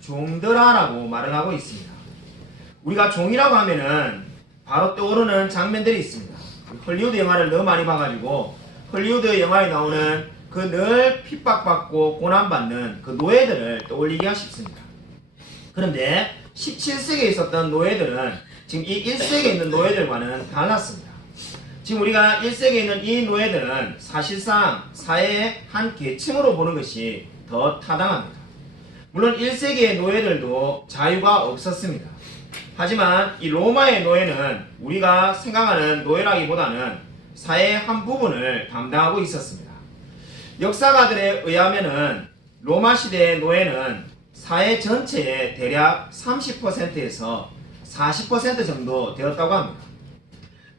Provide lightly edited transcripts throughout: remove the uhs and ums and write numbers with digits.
종들아라고 말을 하고 있습니다. 우리가 종이라고 하면은 바로 떠오르는 장면들이 있습니다. 헐리우드 영화를 너무 많이 봐가지고 헐리우드 영화에 나오는 그 늘 핍박받고 고난받는 그 노예들을 떠올리기가 쉽습니다. 그런데 17세기에 있었던 노예들은 지금 이 1세기에 있는 노예들과는 달랐습니다. 지금 우리가 1세기에 있는 이 노예들은 사실상 사회의 한 계층으로 보는 것이 더 타당합니다. 물론 1세기의 노예들도 자유가 없었습니다. 하지만 이 로마의 노예는 우리가 생각하는 노예라기보다는 사회의 한 부분을 담당하고 있었습니다. 역사가들에 의하면은 로마 시대의 노예는 사회 전체의 대략 30%에서 40% 정도 되었다고 합니다.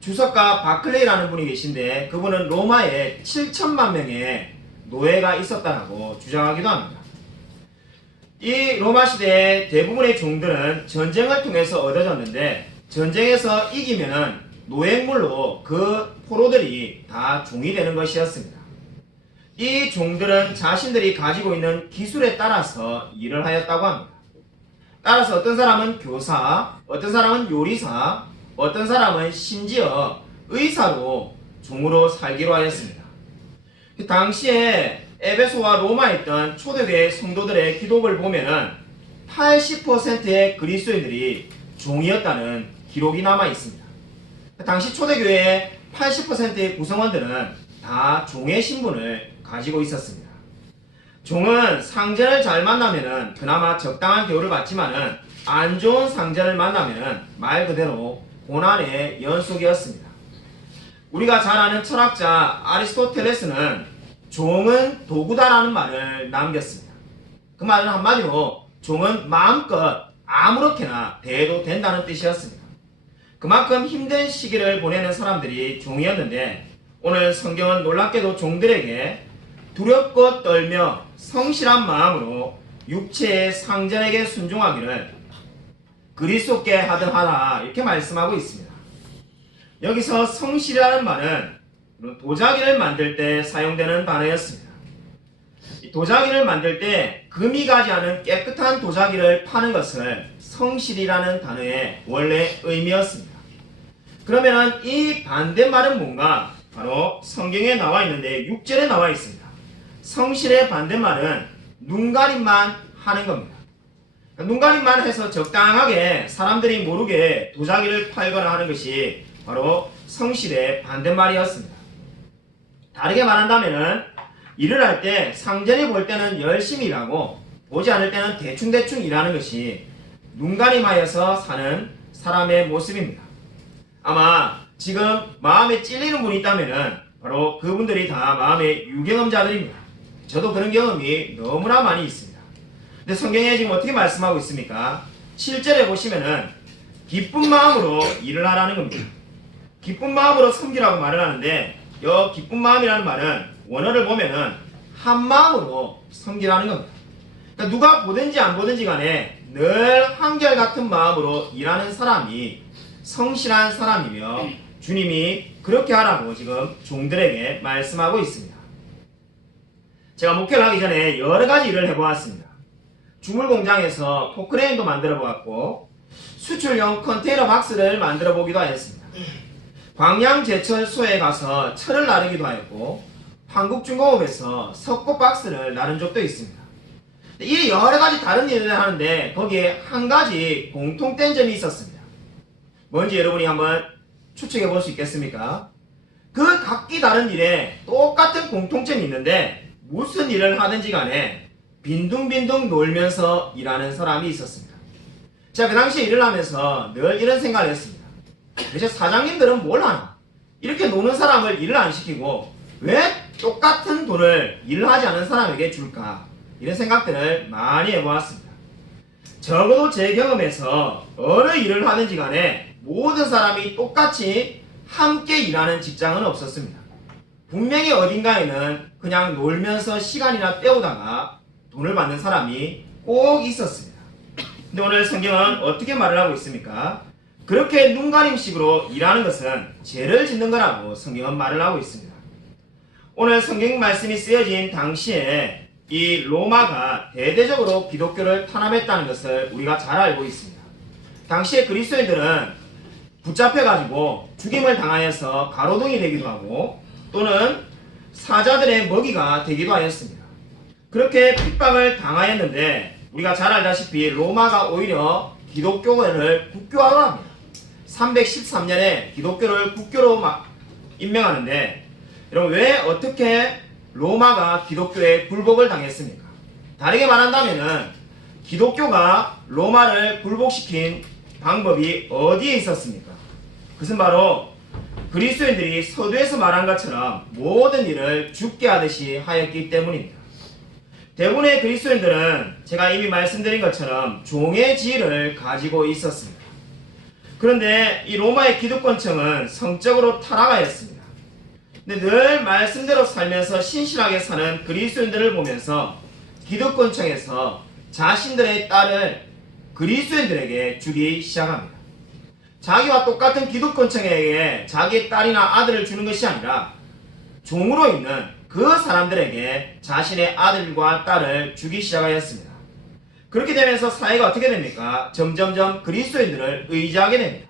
주석가 바클레이라는 분이 계신데 그분은 로마에 7천만 명의 노예가 있었다고 주장하기도 합니다. 이 로마 시대의 대부분의 종들은 전쟁을 통해서 얻어졌는데 전쟁에서 이기면은 노획물로 그 포로들이 다 종이 되는 것이었습니다. 이 종들은 자신들이 가지고 있는 기술에 따라서 일을 하였다고 합니다. 따라서 어떤 사람은 교사, 어떤 사람은 요리사, 어떤 사람은 심지어 의사로 종으로 살기로 하였습니다. 그 당시에 에베소와 로마에 있던 초대교회 성도들의 기록을 보면은 80%의 그리스도인들이 종이었다는 기록이 남아 있습니다. 당시 초대교회의 80%의 구성원들은 다 종의 신분을 가지고 있었습니다. 종은 상전을 잘 만나면은 그나마 적당한 대우를 받지만은 안 좋은 상전을 만나면은 말 그대로 고난의 연속이었습니다. 우리가 잘 아는 철학자 아리스토텔레스는 종은 도구다라는 말을 남겼습니다. 그 말은 한마디로 종은 마음껏 아무렇게나 대해도 된다는 뜻이었습니다. 그만큼 힘든 시기를 보내는 사람들이 종이었는데 오늘 성경은 놀랍게도 종들에게 두렵고 떨며 성실한 마음으로 육체의 상전에게 순종하기를 그리스도께 하듯 하라 이렇게 말씀하고 있습니다. 여기서 성실이라는 말은 도자기를 만들 때 사용되는 단어였습니다. 도자기를 만들 때 금이 가지 않은 깨끗한 도자기를 파는 것을 성실이라는 단어의 원래 의미였습니다. 그러면 이 반대말은 뭔가? 바로 성경에 나와 있는데 6절에 나와 있습니다. 성실의 반대말은 눈가림만 하는 겁니다. 눈가림만 해서 적당하게 사람들이 모르게 도자기를 팔거나 하는 것이 바로 성실의 반대말이었습니다. 다르게 말한다면은 일을 할 때 상전이 볼 때는 열심히 일하고 보지 않을 때는 대충대충 일하는 것이 눈가림하여서 사는 사람의 모습입니다. 아마 지금 마음에 찔리는 분이 있다면은 바로 그분들이 다 마음의 유경험자들입니다. 저도 그런 경험이 너무나 많이 있습니다. 근데 성경에 지금 어떻게 말씀하고 있습니까? 7절에 보시면은 기쁜 마음으로 일을 하라는 겁니다. 기쁜 마음으로 섬기라고 말을 하는데 이 기쁜 마음이라는 말은 원어를 보면은 한 마음으로 섬기라는 겁니다. 그러니까 누가 보든지 안 보든지 간에 늘 한결같은 마음으로 일하는 사람이 성실한 사람이며 주님이 그렇게 하라고 지금 종들에게 말씀하고 있습니다. 제가 목회를 하기 전에 여러 가지 일을 해보았습니다. 주물 공장에서 포크레인도 만들어 보았고 수출용 컨테이너 박스를 만들어 보기도 하였습니다. 광양제철소에 가서 철을 나르기도 하였고 한국중공업에서 석고 박스를 나른 적도 있습니다. 이 여러 가지 다른 일을 하는데 거기에 한 가지 공통된 점이 있었습니다. 뭔지 여러분이 한번 추측해 볼 수 있겠습니까? 그 각기 다른 일에 똑같은 공통점이 있는데 무슨 일을 하든지 간에 빈둥빈둥 놀면서 일하는 사람이 있었습니다. 제가 그 당시에 일을 하면서 늘 이런 생각을 했습니다. 도대체 사장님들은 뭘 하나? 이렇게 노는 사람을 일을 안 시키고 왜 똑같은 돈을 일을 하지 않은 사람에게 줄까? 이런 생각들을 많이 해보았습니다. 적어도 제 경험에서 어느 일을 하든지 간에 모든 사람이 똑같이 함께 일하는 직장은 없었습니다. 분명히 어딘가에는 그냥 놀면서 시간이나 때우다가 돈을 받는 사람이 꼭 있었습니다. 근데 오늘 성경은 어떻게 말을 하고 있습니까? 그렇게 눈가림식으로 일하는 것은 죄를 짓는 거라고 성경은 말을 하고 있습니다. 오늘 성경 말씀이 쓰여진 당시에 이 로마가 대대적으로 기독교를 탄압했다는 것을 우리가 잘 알고 있습니다. 당시에 그리스도인들은 붙잡혀가지고 죽임을 당하여서 가로등이 되기도 하고 또는 사자들의 먹이가 되기도 하였습니다. 그렇게 핍박을 당하였는데 우리가 잘 알다시피 로마가 오히려 기독교를 국교화로 합니다. 313년에 기독교를 국교로 임명하는데 여러분 왜 어떻게 로마가 기독교에 굴복을 당했습니까? 다르게 말한다면은 기독교가 로마를 굴복시킨 방법이 어디에 있었습니까? 그것은 바로 그리스도인들이 서두에서 말한 것처럼 모든 일을 죽게 하듯이 하였기 때문입니다. 대부분의 그리스도인들은 제가 이미 말씀드린 것처럼 종의 지위를 가지고 있었습니다. 그런데 이 로마의 기득권층은 성적으로 타락하였습니다. 근데 늘 말씀대로 살면서 신실하게 사는 그리스도인들을 보면서 기득권층에서 자신들의 딸을 그리스도인들에게 주기 시작합니다. 자기와 똑같은 기득권층에게 자기의 딸이나 아들을 주는 것이 아니라 종으로 있는 그 사람들에게 자신의 아들과 딸을 주기 시작하였습니다. 그렇게 되면서 사회가 어떻게 됩니까? 점점점 그리스도인들을 의지하게 됩니다.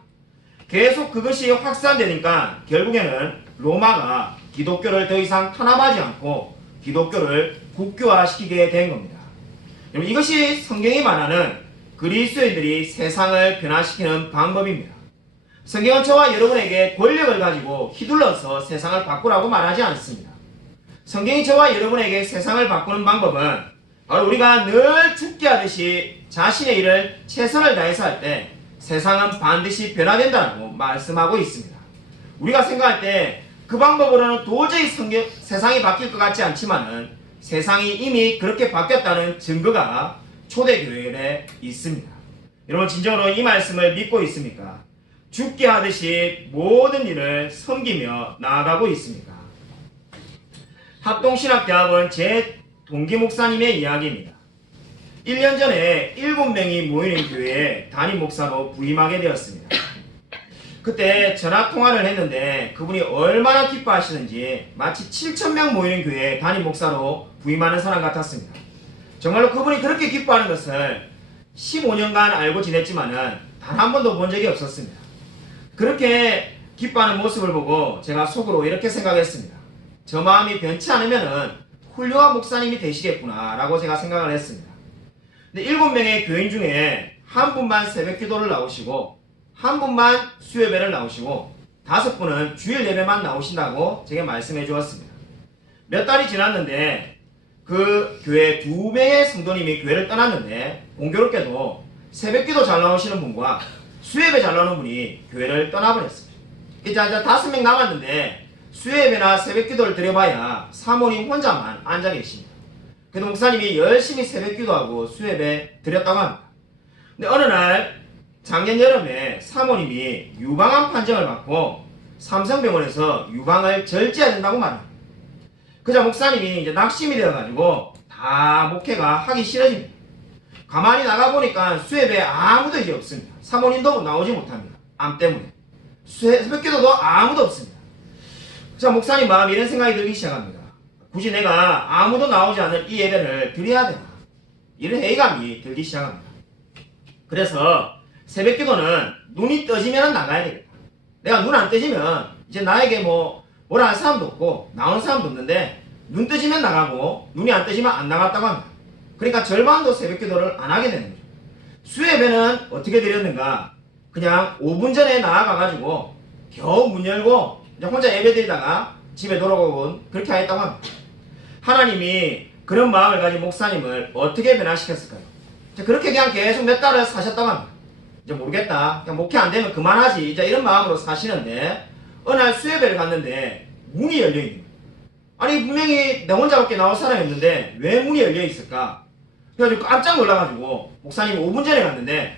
계속 그것이 확산되니까 결국에는 로마가 기독교를 더 이상 탄압하지 않고 기독교를 국교화시키게 된 겁니다. 여러분 이것이 성경이 말하는 그리스도인들이 세상을 변화시키는 방법입니다. 성경은 저와 여러분에게 권력을 가지고 휘둘러서 세상을 바꾸라고 말하지 않습니다. 성경이 저와 여러분에게 세상을 바꾸는 방법은 바로 우리가 늘 죽게 하듯이 자신의 일을 최선을 다해서 할 때 세상은 반드시 변화된다고 말씀하고 있습니다. 우리가 생각할 때 그 방법으로는 도저히 세상이 바뀔 것 같지 않지만은 세상이 이미 그렇게 바뀌었다는 증거가 초대교회에 있습니다. 여러분 진정으로 이 말씀을 믿고 있습니까? 죽게 하듯이 모든 일을 섬기며 나아가고 있습니까? 합동신학대학은 제 동기 목사님의 이야기입니다. 1년 전에 7명이 모이는 교회에 담임 목사로 부임하게 되었습니다. 그때 전화통화를 했는데 그분이 얼마나 기뻐하시는지 마치 7,000명 모이는 교회에 담임 목사로 부임하는 사람 같았습니다. 정말로 그분이 그렇게 기뻐하는 것을 15년간 알고 지냈지만은 단 한 번도 본 적이 없었습니다. 그렇게 기뻐하는 모습을 보고 제가 속으로 이렇게 생각했습니다. 저 마음이 변치 않으면은 훌륭한 목사님이 되시겠구나 라고 제가 생각을 했습니다. 근데 7명의 교인 중에 한 분만 새벽 기도를 나오시고 한 분만 수요예배를 나오시고 5분은 주일 예배만 나오신다고 제게 말씀해 주었습니다. 몇 달이 지났는데 그 교회 2명의 성도님이 교회를 떠났는데 공교롭게도 새벽 기도 잘 나오시는 분과 수요예배 잘 나오는 분이 교회를 떠나버렸습니다. 이제 5명 남았는데 수요예배나 새벽 기도를 드려봐야 사모님 혼자만 앉아 계십니다. 그래도 목사님이 열심히 새벽 기도하고 수요예배 드렸다고 합니다. 근데 어느 날 작년 여름에 사모님이 유방암 판정을 받고 삼성병원에서 유방을 절제해야 된다고 말합니다. 그자 목사님이 이제 낙심이 되어가지고 다 목회가 하기 싫어집니다. 가만히 나가보니까 수요예배에 아무도 이제 없습니다. 사모님도 나오지 못합니다. 암 때문에. 새벽기도도 아무도 없습니다. 자 목사님 마음에 이런 생각이 들기 시작합니다. 굳이 내가 아무도 나오지 않는 이 예배를 드려야 되나? 이런 회의감이 들기 시작합니다. 그래서 새벽기도는 눈이 떠지면 나가야 되겠다. 내가 눈 안 떠지면 이제 나에게 뭐라 할 사람도 없고 나오는 사람도 없는데 눈 뜨지면 나가고 눈이 안 뜨지면 안 나갔다고 합니다. 그러니까 절반도 새벽기도를 안 하게 되는 거죠. 수요예배는 어떻게 드렸는가? 그냥 5분 전에 나아가가지고 겨우 문 열고 이제 혼자 예배드리다가 집에 돌아오곤 그렇게 하였다고 합니다. 하나님이 그런 마음을 가진 목사님을 어떻게 변화시켰을까요? 그렇게 그냥 계속 몇 달을 사셨다고 합니다. 이제 모르겠다. 그냥 목회 안 되면 그만하지. 이제 이런 마음으로 사시는데 어느 날 수요예배를 갔는데 문이 열려있는 거예요. 아니 분명히 내 혼자밖에 나올 사람이 없는데 왜 문이 열려있을까? 그래가지고 깜짝 놀라가지고 목사님이 5분 전에 갔는데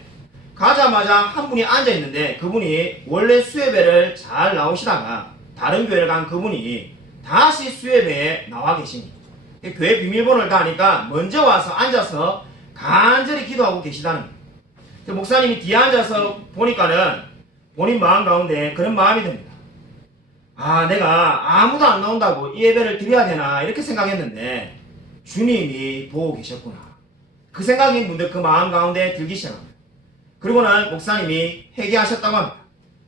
가자마자 한 분이 앉아있는데 그분이 원래 수요예배를 잘 나오시다가 다른 교회를 간 그분이 다시 수요예배에 나와 계십니다. 교회 비밀번호를 다 아니까 먼저 와서 앉아서 간절히 기도하고 계시다는 거예요. 목사님이 뒤에 앉아서 보니까는 본인 마음 가운데 그런 마음이 듭니다. 아 내가 아무도 안 나온다고 이 예배를 드려야 되나 이렇게 생각했는데 주님이 보고 계셨구나. 그 생각이 문득 그 마음 가운데 들기 시작합니다. 그리고는 목사님이 회개하셨다고 합니다.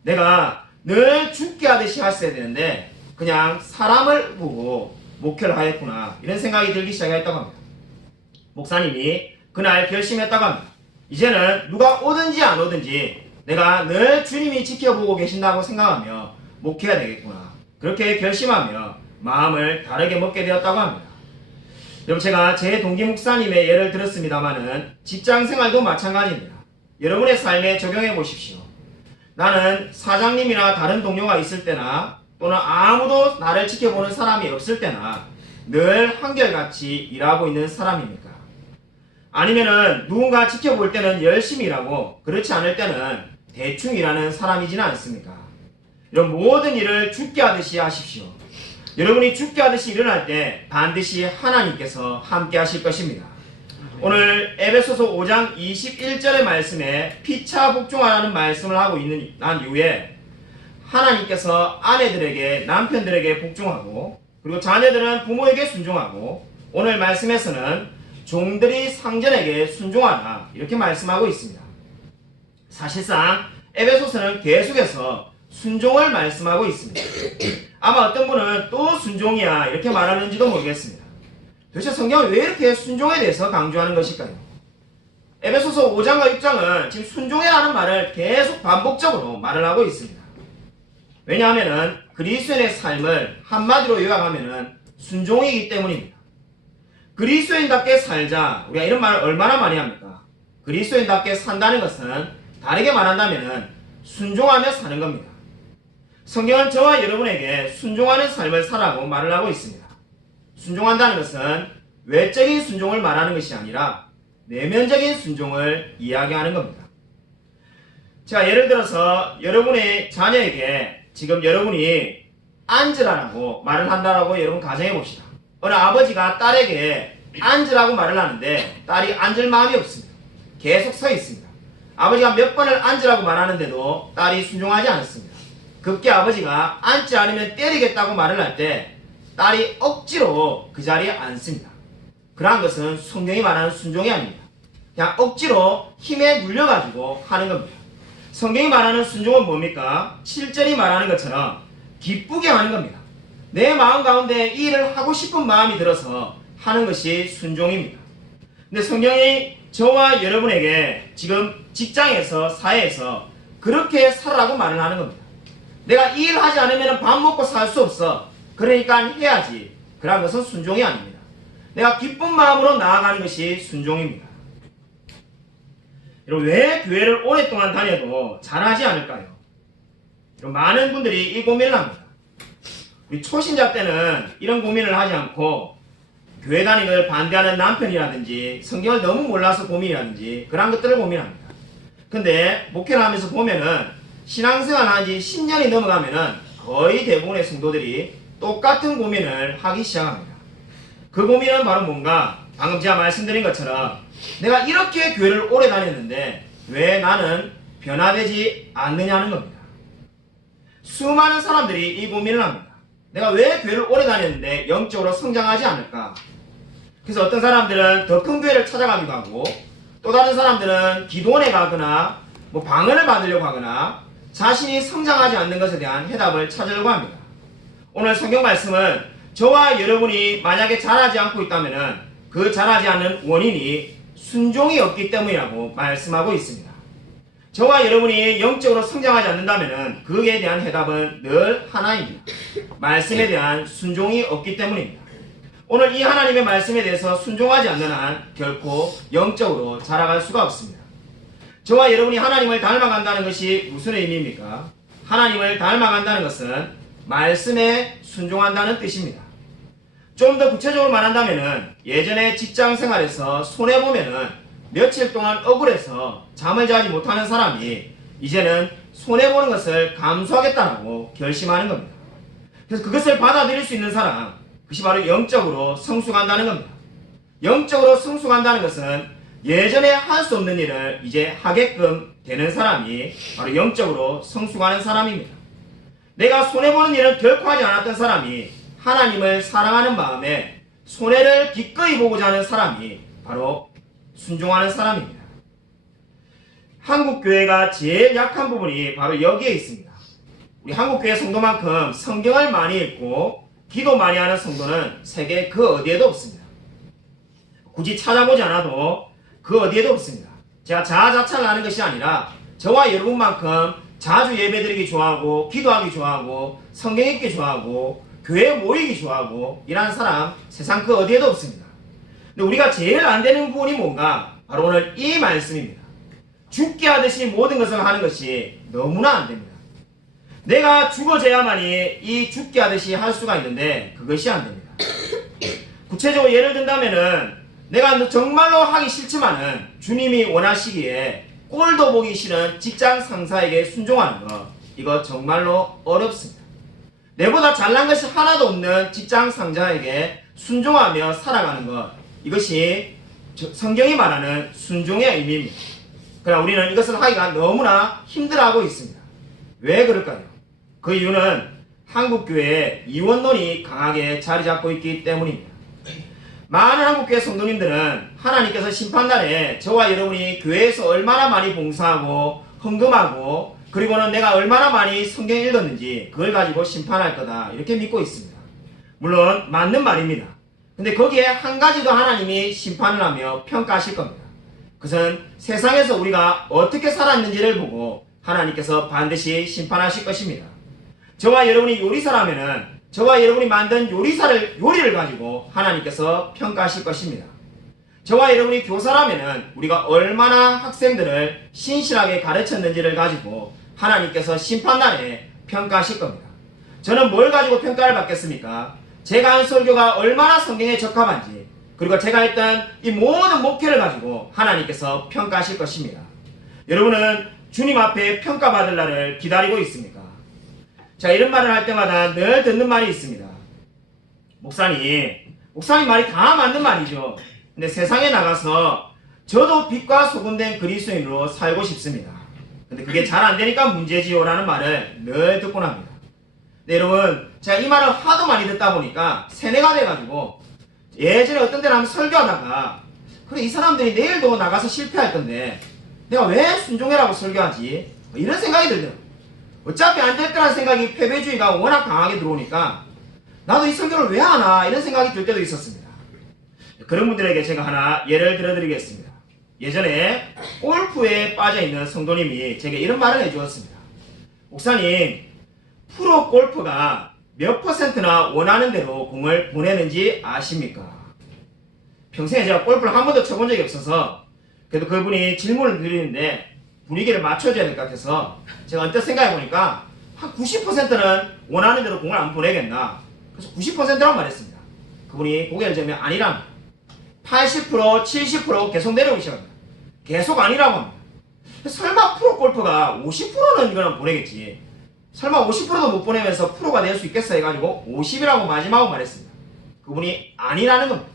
내가 늘 죽게 하듯이 했어야 되는데 그냥 사람을 보고 목회를 하였구나. 이런 생각이 들기 시작했다고 합니다. 목사님이 그날 결심했다고 합니다. 이제는 누가 오든지 안 오든지 내가 늘 주님이 지켜보고 계신다고 생각하며 목회가 되겠구나. 그렇게 결심하며 마음을 다르게 먹게 되었다고 합니다. 여러분, 제가 제 동기 목사님의 예를 들었습니다마는 직장 생활도 마찬가지입니다. 여러분의 삶에 적용해 보십시오. 나는 사장님이나 다른 동료가 있을 때나 또는 아무도 나를 지켜보는 사람이 없을 때나 늘 한결같이 일하고 있는 사람입니까? 아니면은 누군가 지켜볼 때는 열심히 일하고 그렇지 않을 때는 대충 일하는 사람이지는 않습니까? 이런 모든 일을 죽게 하듯이 하십시오. 여러분이 죽게 하듯이 일어날 때 반드시 하나님께서 함께 하실 것입니다. 오늘 에베소서 5장 21절의 말씀에 피차 복종하라는 말씀을 하고 있는 난 이후에 하나님께서 아내들에게 남편들에게 복종하고 그리고 자녀들은 부모에게 순종하고 오늘 말씀에서는 종들이 상전에게 순종하라 이렇게 말씀하고 있습니다. 사실상 에베소서는 계속해서 순종을 말씀하고 있습니다. 아마 어떤 분은 또 순종이야 이렇게 말하는지도 모르겠습니다. 도대체 성경은 왜 이렇게 순종에 대해서 강조하는 것일까요? 에베소서 5장과 6장은 지금 순종해라는 말을 계속 반복적으로 말을 하고 있습니다. 왜냐하면 그리스도인의 삶을 한마디로 요약하면 순종이기 때문입니다. 그리스도인답게 살자. 우리가 이런 말을 얼마나 많이 합니까? 그리스도인답게 산다는 것은 다르게 말한다면 순종하며 사는 겁니다. 성경은 저와 여러분에게 순종하는 삶을 살라고 말을 하고 있습니다. 순종한다는 것은 외적인 순종을 말하는 것이 아니라 내면적인 순종을 이야기하는 겁니다. 자, 예를 들어서 여러분의 자녀에게 지금 여러분이 앉으라고 말을 한다라고 여러분 가정해 봅시다. 어느 아버지가 딸에게 앉으라고 말을 하는데 딸이 앉을 마음이 없습니다. 계속 서 있습니다. 아버지가 몇 번을 앉으라고 말하는데도 딸이 순종하지 않았습니다. 급기 아버지가 앉지 않으면 때리겠다고 말을 할 때 딸이 억지로 그 자리에 앉습니다. 그러한 것은 성경이 말하는 순종이 아닙니다. 그냥 억지로 힘에 눌려가지고 하는 겁니다. 성경이 말하는 순종은 뭡니까? 7절이 말하는 것처럼 기쁘게 하는 겁니다. 내 마음 가운데 이 일을 하고 싶은 마음이 들어서 하는 것이 순종입니다. 근데 성경이 저와 여러분에게 지금 직장에서 사회에서 그렇게 살라고 말을 하는 겁니다. 내가 이 일을 하지 않으면 밥 먹고 살 수 없어. 그러니까 해야지. 그런 것은 순종이 아닙니다. 내가 기쁜 마음으로 나아가는 것이 순종입니다. 여러분, 왜 교회를 오랫동안 다녀도 잘하지 않을까요? 여러분, 많은 분들이 이 고민을 합니다. 우리 초신자 때는 이런 고민을 하지 않고 교회 다니는 걸 반대하는 남편이라든지 성경을 너무 몰라서 고민이라든지 그런 것들을 고민합니다. 근데 목회를 하면서 보면은 신앙생활 한 지 10년이 넘어가면은 거의 대부분의 성도들이 똑같은 고민을 하기 시작합니다. 그 고민은 바로 뭔가 방금 제가 말씀드린 것처럼 내가 이렇게 교회를 오래 다녔는데 왜 나는 변화되지 않느냐는 겁니다. 수많은 사람들이 이 고민을 합니다. 내가 왜 교회를 오래 다녔는데 영적으로 성장하지 않을까? 그래서 어떤 사람들은 더 큰 교회를 찾아가기도 하고 또 다른 사람들은 기도원에 가거나 뭐 방언을 받으려고 하거나 자신이 성장하지 않는 것에 대한 해답을 찾으려고 합니다. 오늘 성경 말씀은 저와 여러분이 만약에 잘하지 않고 있다면 그 잘하지 않는 원인이 순종이 없기 때문이라고 말씀하고 있습니다. 저와 여러분이 영적으로 성장하지 않는다면 그에 대한 해답은 늘 하나입니다. 말씀에 대한 순종이 없기 때문입니다. 오늘 이 하나님의 말씀에 대해서 순종하지 않는 한 결코 영적으로 자라갈 수가 없습니다. 저와 여러분이 하나님을 닮아간다는 것이 무슨 의미입니까? 하나님을 닮아간다는 것은 말씀에 순종한다는 뜻입니다. 좀 더 구체적으로 말한다면 예전에 직장 생활에서 손해보면은 며칠 동안 억울해서 잠을 자지 못하는 사람이 이제는 손해보는 것을 감수하겠다고 결심하는 겁니다. 그래서 그것을 받아들일 수 있는 사람, 그것이 바로 영적으로 성숙한다는 겁니다. 영적으로 성숙한다는 것은 예전에 할 수 없는 일을 이제 하게끔 되는 사람이 바로 영적으로 성숙하는 사람입니다. 내가 손해보는 일은 결코 하지 않았던 사람이 하나님을 사랑하는 마음에 손해를 기꺼이 보고자 하는 사람이 바로 순종하는 사람입니다. 한국교회가 제일 약한 부분이 바로 여기에 있습니다. 우리 한국교회 성도만큼 성경을 많이 읽고 기도 많이 하는 성도는 세계 그 어디에도 없습니다. 굳이 찾아보지 않아도 그 어디에도 없습니다. 제가 자아자찬을 하는 것이 아니라 저와 여러분만큼 자주 예배드리기 좋아하고 기도하기 좋아하고 성경 읽기 좋아하고 교회에 모이기 좋아하고 이라는 사람 세상 그 어디에도 없습니다. 근데 우리가 제일 안 되는 부분이 뭔가? 바로 오늘 이 말씀입니다. 죽게 하듯이 모든 것을 하는 것이 너무나 안 됩니다. 내가 죽어져야만이 이 죽게 하듯이 할 수가 있는데 그것이 안 됩니다. 구체적으로 예를 든다면은 내가 정말로 하기 싫지만은 주님이 원하시기에 꼴도 보기 싫은 직장 상사에게 순종하는 것, 이거 정말로 어렵습니다. 내보다 잘난 것이 하나도 없는 직장 상사에게 순종하며 살아가는 것, 이것이 성경이 말하는 순종의 의미입니다. 그러나 우리는 이것을 하기가 너무나 힘들어하고 있습니다. 왜 그럴까요? 그 이유는 한국교회의 이원론이 강하게 자리 잡고 있기 때문입니다. 많은 한국교회 성도님들은 하나님께서 심판날에 저와 여러분이 교회에서 얼마나 많이 봉사하고 헌금하고 그리고는 내가 얼마나 많이 성경 읽었는지 그걸 가지고 심판할 거다 이렇게 믿고 있습니다. 물론 맞는 말입니다. 근데 거기에 한 가지 더 하나님이 심판을 하며 평가하실 겁니다. 그것은 세상에서 우리가 어떻게 살았는지를 보고 하나님께서 반드시 심판하실 것입니다. 저와 여러분이 요리사라면은 저와 여러분이 만든 요리를 가지고 하나님께서 평가하실 것입니다. 저와 여러분이 교사라면은 우리가 얼마나 학생들을 신실하게 가르쳤는지를 가지고 하나님께서 심판날에 평가하실 겁니다. 저는 뭘 가지고 평가를 받겠습니까? 제가 한 설교가 얼마나 성경에 적합한지, 그리고 제가 했던 이 모든 목회를 가지고 하나님께서 평가하실 것입니다. 여러분은 주님 앞에 평가받을 날을 기다리고 있습니까? 자, 이런 말을 할 때마다 늘 듣는 말이 있습니다. 목사님 말이 다 맞는 말이죠. 근데 세상에 나가서 저도 빛과 소금된 그리스도인으로 살고 싶습니다. 근데 그게 잘 안 되니까 문제지요 라는 말을 늘 듣곤 합니다. 네, 여러분, 제가 이 말을 하도 많이 듣다 보니까 세뇌가 돼가지고 예전에 어떤 데는 한번 설교하다가 그래 이 사람들이 내일도 나가서 실패할 건데 내가 왜 순종해라고 설교하지? 이런 생각이 들더라고요. 어차피 안 될 거라는 생각이 패배주의가 워낙 강하게 들어오니까 나도 이 설교를 왜 하나 이런 생각이 들 때도 있었습니다. 그런 분들에게 제가 하나 예를 들어드리겠습니다. 예전에 골프에 빠져있는 성도님이 제게 이런 말을 해주었습니다. 목사님, 프로 골프가 몇 %나 원하는 대로 공을 보내는지 아십니까? 평생에 제가 골프를 한 번도 쳐본 적이 없어서 그래도 그분이 질문을 드리는데 분위기를 맞춰줘야 될 것 같아서 제가 언뜻 생각해보니까 한 90%는 원하는 대로 공을 안 보내겠나. 그래서 90%라고 말했습니다. 그분이 고개를 저으면 아니랍니다. 80%, 70% 계속 내려오기 시작합니다. 계속 아니라고 합니다. 설마 프로 골프가 50%는 이거는 보내겠지. 설마 50%도 못 보내면서 프로가 될 수 있겠어 해가지고 50이라고 마지막으로 말했습니다. 그분이 아니라는 겁니다.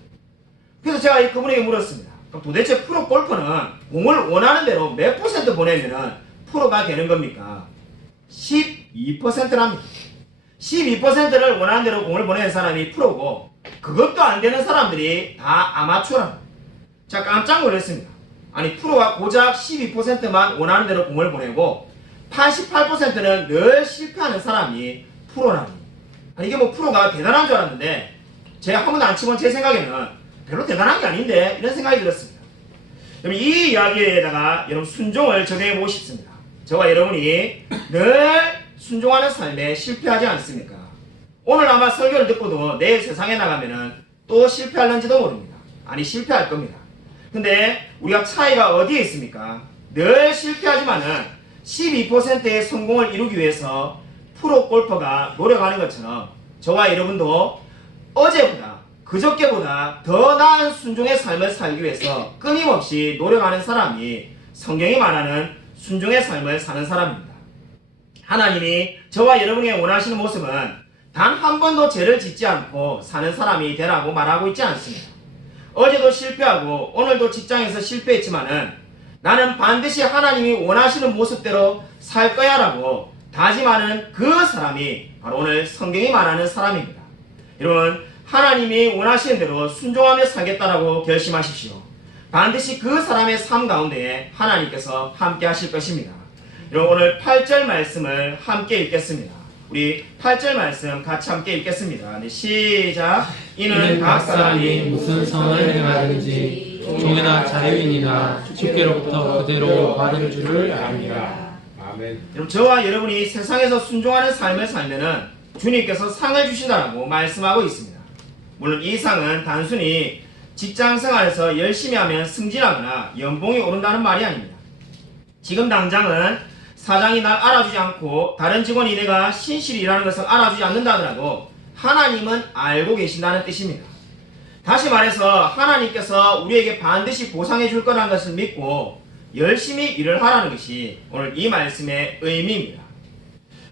그래서 제가 그분에게 물었습니다. 그럼 도대체 프로 골프는 공을 원하는 대로 몇 % 보내면은 프로가 되는 겁니까? 12%랍니다. 12%를 원하는 대로 공을 보내는 사람이 프로고 그것도 안 되는 사람들이 다 아마추어랍니다. 제가 깜짝 놀랐습니다. 아니 프로가 고작 12%만 원하는 대로 공을 보내고 88%는 늘 실패하는 사람이 프로라니. 아니 이게 뭐 프로가 대단한 줄 알았는데 제가 한 번도 안 치본 제 생각에는 별로 대단한 게 아닌데 이런 생각이 들었습니다. 그럼 이 이야기에다가 여러분 순종을 적용해 보고 싶습니다. 저와 여러분이 늘 순종하는 삶에 실패하지 않습니까? 오늘 아마 설교를 듣고도 내일 세상에 나가면은 또 실패할는지도 모릅니다. 아니 실패할 겁니다. 근데 우리가 차이가 어디에 있습니까? 늘 실패하지만은 12%의 성공을 이루기 위해서 프로 골퍼가 노력하는 것처럼 저와 여러분도 어제보다 그저께보다 더 나은 순종의 삶을 살기 위해서 끊임없이 노력하는 사람이 성경이 말하는 순종의 삶을 사는 사람입니다. 하나님이 저와 여러분이 원하시는 모습은 단 한 번도 죄를 짓지 않고 사는 사람이 되라고 말하고 있지 않습니다. 어제도 실패하고 오늘도 직장에서 실패했지만은 나는 반드시 하나님이 원하시는 모습대로 살 거야 라고 다짐하는 그 사람이 바로 오늘 성경이 말하는 사람입니다. 여러분, 하나님이 원하시는 대로 순종하며 살겠다라고 결심하십시오. 반드시 그 사람의 삶 가운데 하나님께서 함께 하실 것입니다. 여러분, 오늘 8절 말씀을 함께 읽겠습니다. 우리 8절 말씀 같이 함께 읽겠습니다. 네, 시작. 이는 각 사람이 무슨 성을 행하든지 종이나 자유인이나 주께로부터 그대로 받은 줄을 압니다. 아멘. 여러분, 저와 여러분이 세상에서 순종하는 삶을 살면은 주님께서 상을 주신다라고 말씀하고 있습니다. 물론 이 상은 단순히 직장 생활에서 열심히 하면 승진하거나 연봉이 오른다는 말이 아닙니다. 지금 당장은 사장이 날 알아주지 않고 다른 직원이 내가 신실히 일하는 것을 알아주지 않는다 하더라도 하나님은 알고 계신다는 뜻입니다. 다시 말해서 하나님께서 우리에게 반드시 보상해 줄 거라는 것을 믿고 열심히 일을 하라는 것이 오늘 이 말씀의 의미입니다.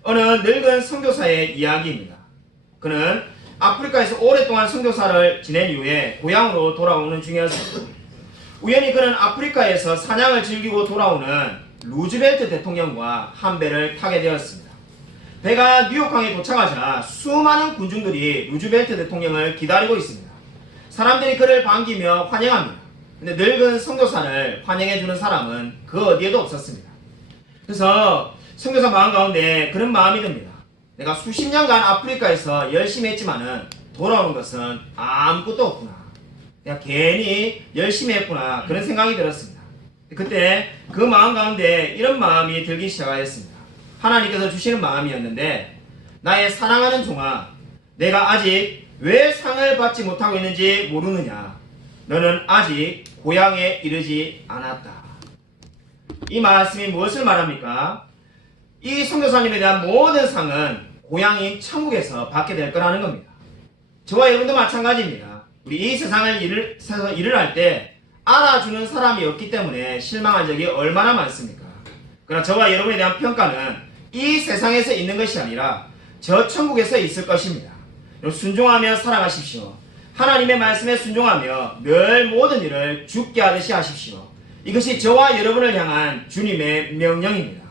어느 늙은 선교사의 이야기입니다. 그는 아프리카에서 오랫동안 선교사를 지낸 이후에 고향으로 돌아오는 중이었습니다. 우연히 그는 아프리카에서 사냥을 즐기고 돌아오는 루즈벨트 대통령과 한 배를 타게 되었습니다. 배가 뉴욕항에 도착하자 수많은 군중들이 루즈벨트 대통령을 기다리고 있습니다. 사람들이 그를 반기며 환영합니다. 근데 늙은 선교사를 환영해주는 사람은 그 어디에도 없었습니다. 그래서 선교사 마음 가운데 그런 마음이 듭니다. 내가 수십 년간 아프리카에서 열심히 했지만은 돌아오는 것은 아무것도 없구나. 내가 괜히 열심히 했구나. 그런 생각이 들었습니다. 그때 그 마음 가운데 이런 마음이 들기 시작하였습니다. 하나님께서 주시는 마음이었는데, 나의 사랑하는 종아, 내가 아직 왜 상을 받지 못하고 있는지 모르느냐? 너는 아직 고향에 이르지 않았다. 이 말씀이 무엇을 말합니까? 이 선교사님에 대한 모든 상은 고향인 천국에서 받게 될 거라는 겁니다. 저와 여러분도 마찬가지입니다. 우리 이 세상을 일을 할 때 알아주는 사람이 없기 때문에 실망한 적이 얼마나 많습니까? 그러나 저와 여러분에 대한 평가는 이 세상에서 있는 것이 아니라 저 천국에서 있을 것입니다. 순종하며 살아가십시오. 하나님의 말씀에 순종하며 늘 모든 일을 주께 하듯이 하십시오. 이것이 저와 여러분을 향한 주님의 명령입니다.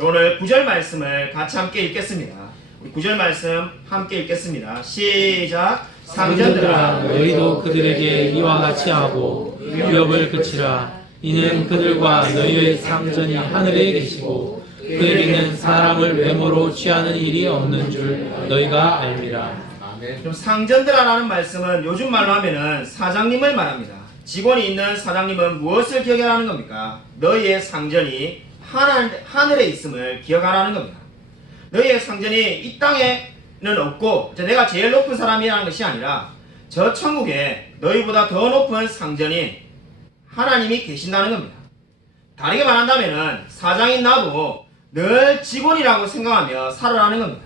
오늘 9절 말씀을 같이 함께 읽겠습니다. 우리 9절 말씀 함께 읽겠습니다. 시작. 상전들아, 너희도 그들에게 이와 같이 하고 위협을 그치라. 이는 그들과 너희의 상전이 하늘에 계시고 그에게는 사람을 외모로 취하는 일이 없는 줄 너희가 알미라. 그럼 상전들아라는 말씀은 요즘 말로 하면은 사장님을 말합니다. 직원이 있는 사장님은 무엇을 기억하라는 겁니까? 너희의 상전이 하늘에 있음을 기억하라는 겁니다. 너희의 상전이 이 땅에는 없고 내가 제일 높은 사람이라는 것이 아니라 저 천국에 너희보다 더 높은 상전인 하나님이 계신다는 겁니다. 다르게 말한다면 사장인 나도 늘 직원이라고 생각하며 살아라는 겁니다.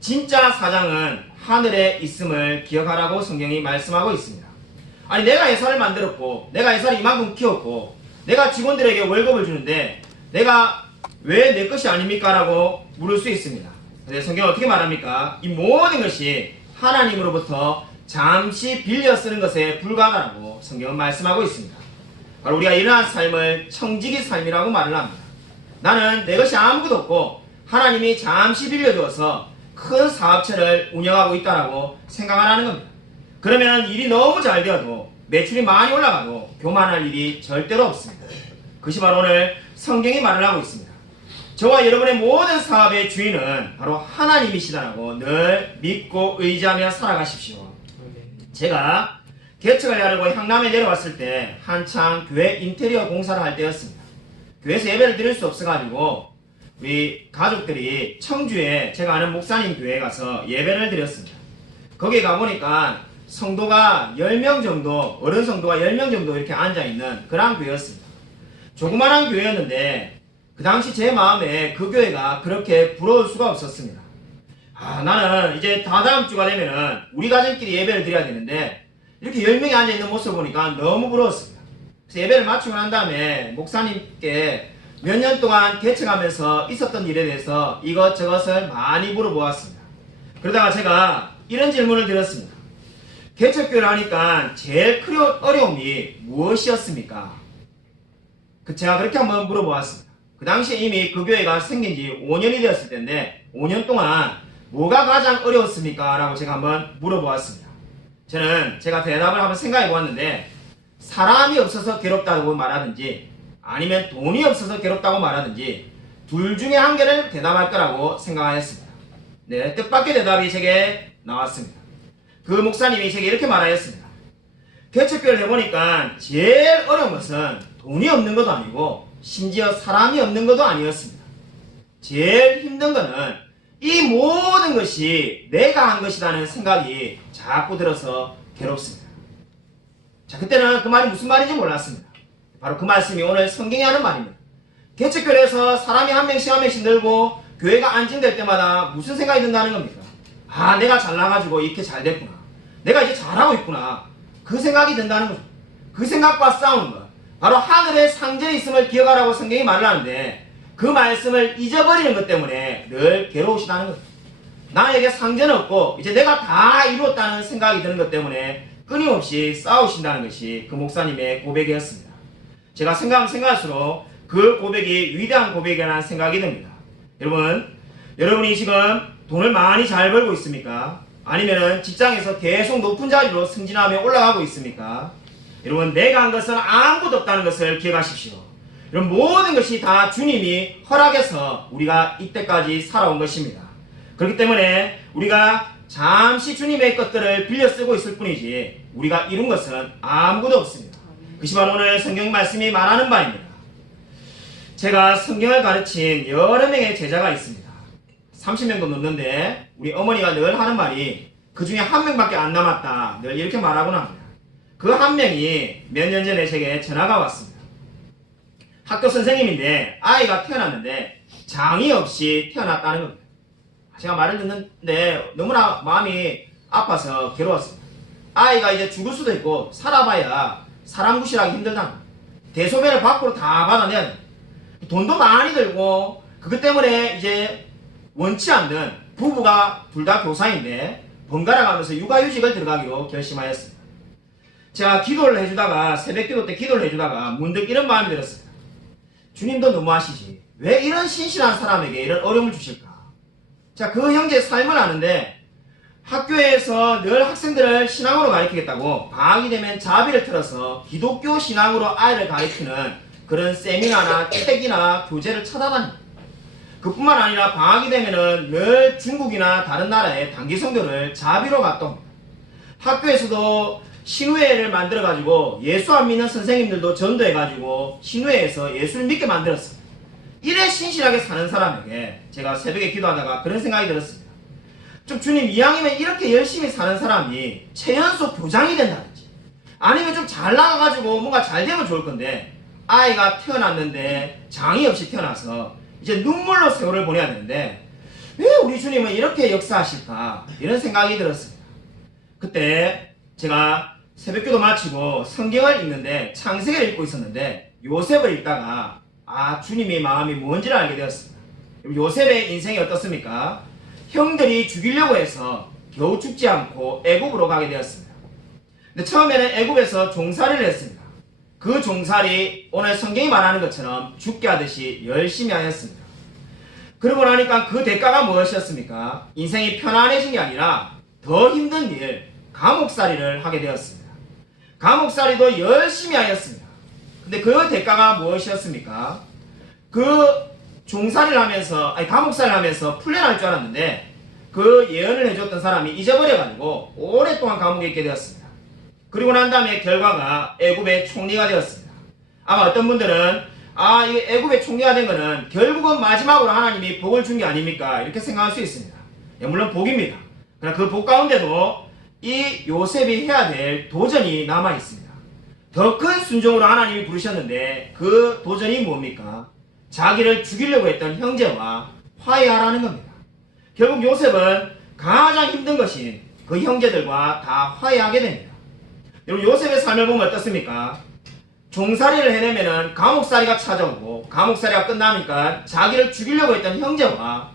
진짜 사장은 하늘에 있음을 기억하라고 성경이 말씀하고 있습니다. 아니, 내가 회사를 만들었고 내가 회사를 이만큼 키웠고 내가 직원들에게 월급을 주는데 내가 왜 내 것이 아닙니까? 라고 물을 수 있습니다. 근데 성경은 어떻게 말합니까? 이 모든 것이 하나님으로부터 잠시 빌려 쓰는 것에 불과하다고 성경은 말씀하고 있습니다. 바로 우리가 이러한 삶을 청지기 삶이라고 말을 합니다. 나는 내 것이 아무것도 없고 하나님이 잠시 빌려주어서 큰 사업체를 운영하고 있다라고 생각하라는 겁니다. 그러면 일이 너무 잘 되어도 매출이 많이 올라가도 교만할 일이 절대로 없습니다. 그것이 바로 오늘 성경이 말을 하고 있습니다. 저와 여러분의 모든 사업의 주인은 바로 하나님이시다라고 늘 믿고 의지하며 살아가십시오. 제가 개척을 하려고 향남에 내려왔을 때 한창 교회 인테리어 공사를 할 때였습니다. 교회에서 예배를 드릴 수 없어가지고 우리 가족들이 청주에 제가 아는 목사님 교회에 가서 예배를 드렸습니다. 거기 가보니까 성도가 10명 정도, 어른 성도가 10명 정도 이렇게 앉아있는 그런 교회였습니다. 조그만한 교회였는데 그 당시 제 마음에 그 교회가 그렇게 부러울 수가 없었습니다. 나는 이제 다다음 주가 되면은 우리 가족끼리 예배를 드려야 되는데 이렇게 10명이 앉아있는 모습을 보니까 너무 부러웠습니다. 그래서 예배를 마치고 난 다음에 목사님께 몇 년 동안 개척하면서 있었던 일에 대해서 이것저것을 많이 물어보았습니다. 그러다가 제가 이런 질문을 드렸습니다. 개척교회를 하니까 제일 큰 어려움이 무엇이었습니까? 제가 그렇게 한번 물어보았습니다. 그 당시에 이미 그 교회가 생긴 지 5년이 되었을 텐데 5년 동안 뭐가 가장 어려웠습니까? 라고 제가 한번 물어보았습니다. 저는 제가 대답을 한번 생각해 보았는데 사람이 없어서 괴롭다고 말하든지 아니면 돈이 없어서 괴롭다고 말하든지 둘 중에 한 개를 대답할 거라고 생각하였습니다. 네, 뜻밖의 대답이 제게 나왔습니다. 그 목사님이 제게 이렇게 말하였습니다. 개척교회를 해보니까 제일 어려운 것은 돈이 없는 것도 아니고 심지어 사람이 없는 것도 아니었습니다. 제일 힘든 것은 이 모든 것이 내가 한 것이라는 생각이 자꾸 들어서 괴롭습니다. 자, 그때는 그 말이 무슨 말인지 몰랐습니다. 바로 그 말씀이 오늘 성경이 하는 말입니다. 개척교회에서 사람이 한 명씩 늘고 교회가 안정될 때마다 무슨 생각이 든다는 겁니까? 아, 내가 잘나가지고 이렇게 잘 됐구나. 내가 이제 잘하고 있구나. 그 생각이 든다는 거죠. 그 생각과 싸우는 것. 바로 하늘에 상전이 있음을 기억하라고 성경이 말을 하는데 그 말씀을 잊어버리는 것 때문에 늘 괴로우시다는 거죠. 나에게 상전 없고 이제 내가 다 이루었다는 생각이 드는 것 때문에 끊임없이 싸우신다는 것이 그 목사님의 고백이었습니다. 제가 생각하면 생각할수록 그 고백이 위대한 고백이라는 생각이 듭니다. 여러분이 지금 돈을 많이 잘 벌고 있습니까? 아니면은 직장에서 계속 높은 자리로 승진하며 올라가고 있습니까? 여러분, 내가 한 것은 아무것도 없다는 것을 기억하십시오. 여러분, 모든 것이 다 주님이 허락해서 우리가 이때까지 살아온 것입니다. 그렇기 때문에 우리가 잠시 주님의 것들을 빌려 쓰고 있을 뿐이지 우리가 이룬 것은 아무것도 없습니다. 그것이 바로 오늘 성경 말씀이 말하는 바입니다. 제가 성경을 가르친 여러 명의 제자가 있습니다. 30명도 넘는데 우리 어머니가 늘 하는 말이 그 중에 한 명밖에 안 남았다. 늘 이렇게 말하곤 합니다. 그 한 명이 몇 년 전에 제게 전화가 왔습니다. 학교 선생님인데 아이가 태어났는데 장이 없이 태어났다는 겁니다. 제가 말을 듣는데 너무나 마음이 아파서 괴로웠습니다. 아이가 이제 죽을 수도 있고 살아봐야 사람 구실하기 힘들다. 대소변을 밖으로 다 받아내야 돼. 돈도 많이 들고 그것 때문에 이제 원치 않는 부부가 둘 다 교사인데 번갈아 가면서 육아휴직을 들어가기로 결심하였습니다. 제가 기도를 해주다가 새벽기도 때 기도를 해주다가 문득 이런 마음이 들었어요. 주님도 너무하시지. 왜 이런 신실한 사람에게 이런 어려움을 주실까? 자, 그 형제의 삶을 아는데 학교에서 늘 학생들을 신앙으로 가르치겠다고 방학이 되면 자비를 틀어서 기독교 신앙으로 아이를 가르치는 그런 세미나나 책이나 교재를 찾아다닙니다. 그뿐만 아니라 방학이 되면은 늘 중국이나 다른 나라의 단기 성교를 자비로 갔다 옵니다. 학교에서도 신우회를 만들어가지고 예수 안 믿는 선생님들도 전도해가지고 신우회에서 예수를 믿게 만들었습니다. 이래 신실하게 사는 사람에게 제가 새벽에 기도하다가 그런 생각이 들었습니다. 좀 주님, 이왕이면 이렇게 열심히 사는 사람이 최연소 교장이 된다든지 아니면 좀 잘 나가가지고 뭔가 잘 되면 좋을 건데 아이가 태어났는데 장이 없이 태어나서 이제 눈물로 세월을 보내야 되는데 왜 우리 주님은 이렇게 역사하실까? 이런 생각이 들었습니다. 그때 제가 새벽기도 마치고 성경을 읽는데 창세기를 읽고 있었는데 요셉을 읽다가 주님의 마음이 뭔지를 알게 되었습니다. 요셉의 인생이 어떻습니까? 형들이 죽이려고 해서 겨우 죽지 않고 애굽으로 가게 되었습니다. 근데 처음에는 애굽에서 종살이를 했습니다. 그 종살이 오늘 성경이 말하는 것처럼 죽게 하듯이 열심히 하였습니다. 그러고 나니까 그 대가가 무엇이었습니까? 인생이 편안해진 게 아니라 더 힘든 일, 감옥살이를 하게 되었습니다. 감옥살이도 열심히 하였습니다. 근데 그 대가가 무엇이었습니까? 그 종살이를 하면서, 감옥살이를 하면서 풀려날 줄 알았는데 그 예언을 해줬던 사람이 잊어버려가지고 오랫동안 감옥에 있게 되었습니다. 그리고 난 다음에 결과가 애굽의 총리가 되었습니다. 아마 어떤 분들은 이 애굽의 총리가 된 거는 결국은 마지막으로 하나님이 복을 준 게 아닙니까? 이렇게 생각할 수 있습니다. 물론 복입니다. 그러나 그 복 가운데도 이 요셉이 해야 될 도전이 남아 있습니다. 더 큰 순종으로 하나님이 부르셨는데 그 도전이 뭡니까? 자기를 죽이려고 했던 형제와 화해하라는 겁니다. 결국 요셉은 가장 힘든 것인 그 형제들과 다 화해하게 됩니다. 여러분, 요셉의 삶을 보면 어떻습니까? 종살이를 해내면은 감옥살이가 찾아오고 감옥살이가 끝나니까 자기를 죽이려고 했던 형제와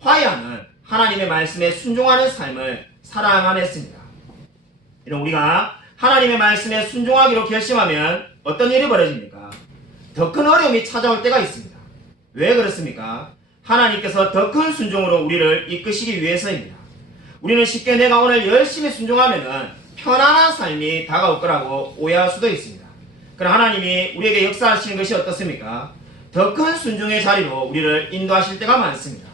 화해하는 하나님의 말씀에 순종하는 삶을 살아가냈습니다. 여러분, 우리가 하나님의 말씀에 순종하기로 결심하면 어떤 일이 벌어집니까? 더 큰 어려움이 찾아올 때가 있습니다. 왜 그렇습니까? 하나님께서 더 큰 순종으로 우리를 이끄시기 위해서입니다. 우리는 쉽게 내가 오늘 열심히 순종하면은 편안한 삶이 다가올 거라고 오해할 수도 있습니다. 그러나 하나님이 우리에게 역사하시는 것이 어떻습니까? 더 큰 순종의 자리로 우리를 인도하실 때가 많습니다.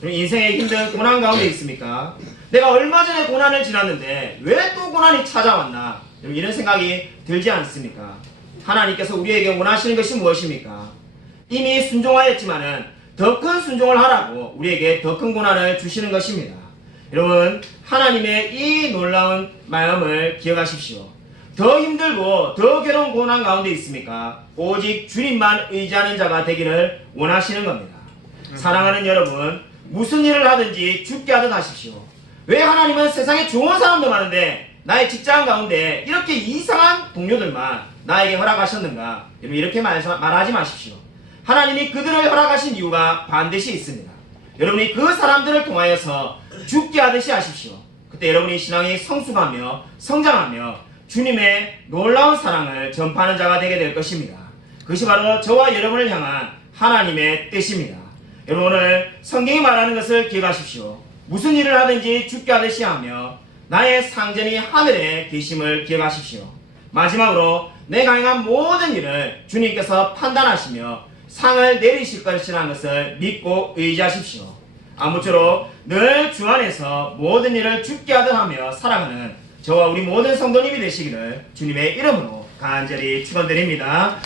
그럼 인생의 힘든 고난 가운데 있습니까? 내가 얼마 전에 고난을 지났는데 왜 또 고난이 찾아왔나? 이런 생각이 들지 않습니까? 하나님께서 우리에게 원하시는 것이 무엇입니까? 이미 순종하였지만은 더 큰 순종을 하라고 우리에게 더 큰 고난을 주시는 것입니다. 여러분, 하나님의 이 놀라운 마음을 기억하십시오. 더 힘들고 더 괴로운 고난 가운데 있습니까? 오직 주님만 의지하는 자가 되기를 원하시는 겁니다. 사랑하는 여러분, 무슨 일을 하든지 죽게 하듯 하십시오. 왜 하나님은 세상에 좋은 사람도 많은데 나의 직장 가운데 이렇게 이상한 동료들만 나에게 허락하셨는가? 여러분, 이렇게 말하지 마십시오. 하나님이 그들을 허락하신 이유가 반드시 있습니다. 여러분이 그 사람들을 통하여서 죽게 하듯이 하십시오. 그때 여러분이 신앙이 성숙하며 성장하며 주님의 놀라운 사랑을 전파하는 자가 되게 될 것입니다. 그것이 바로 저와 여러분을 향한 하나님의 뜻입니다. 여러분, 오늘 성경이 말하는 것을 기억하십시오. 무슨 일을 하든지 죽게 하듯이 하며 나의 상전이 하늘에 계심을 기억하십시오. 마지막으로 내가 행한 모든 일을 주님께서 판단하시며 상을 내리실 것이라는 것을 믿고 의지하십시오. 아무쪼록 늘 주 안에서 모든 일을 죽게 하듯 하며 살아가는 저와 우리 모든 성도님이 되시기를 주님의 이름으로 간절히 축원드립니다.